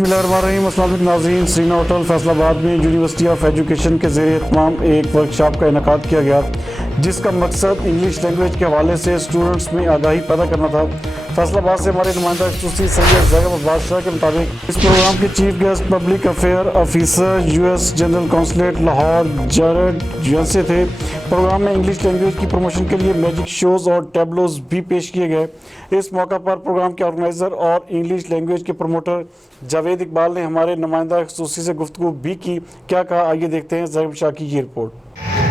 बिस्मिल्लाहिर्रहमानिर्रहीम। अस्सलाम वालेकुम नाज़रीन, सीना होटल फैसलाबाद में यूनिवर्सिटी ऑफ एजुकेशन के ज़रिए तमाम एक वर्कशॉप का इनेकाद किया गया, जिसका मकसद इंग्लिश लैंग्वेज के हवाले से स्टूडेंट्स में आगाही पैदा करना था। फैसलाबाद से हमारे नुमाइंदा खसूसी सैयद ज़ैनब बादशाह के मुताबिक इस प्रोग्राम के chief guest public affair officer US general consulate Lahore Jared UNC थे। प्रोग्राम में इंग्लिश लैंग्वेज की प्रमोशन के लिए मैजिक शोज़ और टैबलोज भी पेश किए गए। इस मौका पर प्रोग्राम के ऑर्गेनाइज़र और इंग्लिश लैंग्वेज के प्रमोटर जावेद इकबाल ने हमारे नुमाइंदा खसूसी से गुफ्तगू भी की। क्या कहा, आइए देखते हैं ज़ैनब शाह की ये रिपोर्ट।